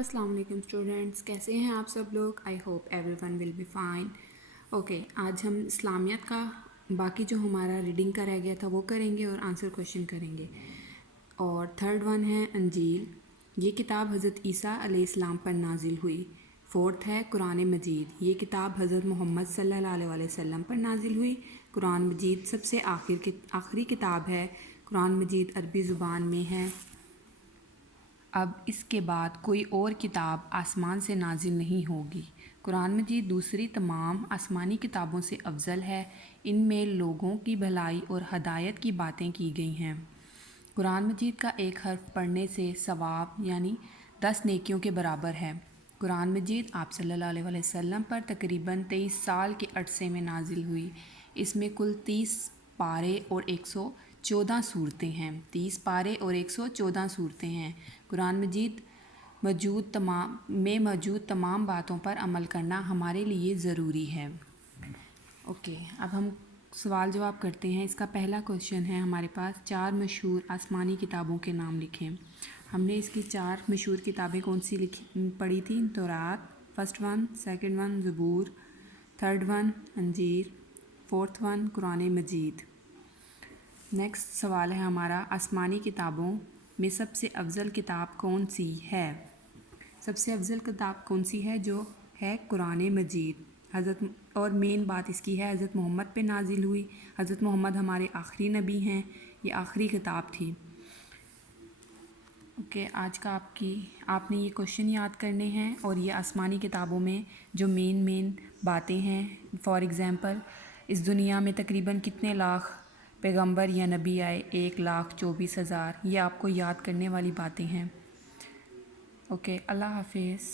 अस्सलाम वालेकुम स्टूडेंट्स, कैसे हैं आप सब लोग। I hope everyone will be fine. Okay, आज हम इस्लामियत का बाकी जो हमारा रीडिंग का रह गया था वो करेंगे और आंसर क्वेश्चन करेंगे। और थर्ड वन है अंजील। ये किताब हज़रत ईसा अलैहिस्सलाम पर नाजिल हुई। फोर्थ है कुरान मजीद। ये किताब हज़रत मोहम्मद सल्लल्लाहु अलैहि वसल्लम पर नाजिल हुई। कुरान मजीद सबसे आखिरी किताब है। कुरान मजीद अरबी ज़ुबान में है। अब इसके बाद कोई और किताब आसमान से नाजिल नहीं होगी। कुरान मजीद दूसरी तमाम आसमानी किताबों से अफजल है। इनमें लोगों की भलाई और हदायत की बातें की गई हैं। कुरान मजीद का एक हर्फ पढ़ने से सवाब यानी 10 नेकियों के बराबर है। कुरान मजीद आप सल्लल्लाहु अलैहि वसल्लम पर तकरीबन 23 साल के अरसे में नाजिल हुई। इसमें कुल 30 पारे और 114 सूरतें हैं। 30 पारे और 114 सूरतें हैं। कुरान मजीद मौजूद तमाम बातों पर अमल करना हमारे लिए ज़रूरी है। ओके, अब हम सवाल जवाब करते हैं। इसका पहला क्वेश्चन है हमारे पास, 4 मशहूर आसमानी किताबों के नाम लिखें। हमने इसकी 4 मशहूर किताबें कौन सी पढ़ी थी? तौरात फर्स्ट वन, सेकंड वन ज़बूर, थर्ड वन अंजीर, फोर्थ वन कुरान मजीद। नेक्स्ट सवाल है हमारा, आसमानी किताबों में सबसे अफजल किताब कौन सी है? सबसे अफजल किताब कौन सी है? जो है कुरान मजीद। और मेन बात इसकी है हज़रत मोहम्मद पे नाजिल हुई। हज़रत मोहम्मद हमारे आखिरी नबी हैं। ये आखिरी किताब थी। ओके, आज का आपने ये क्वेश्चन याद करने हैं और ये आसमानी किताबों में जो मेन बातें हैं। फॉर एग्ज़ाम्पल, इस दुनिया में तकरीबन कितने लाख पैगंबर या नबी आए? 1,24,000। ये आपको याद करने वाली बातें हैं। ओके, अल्लाह हाफिज़।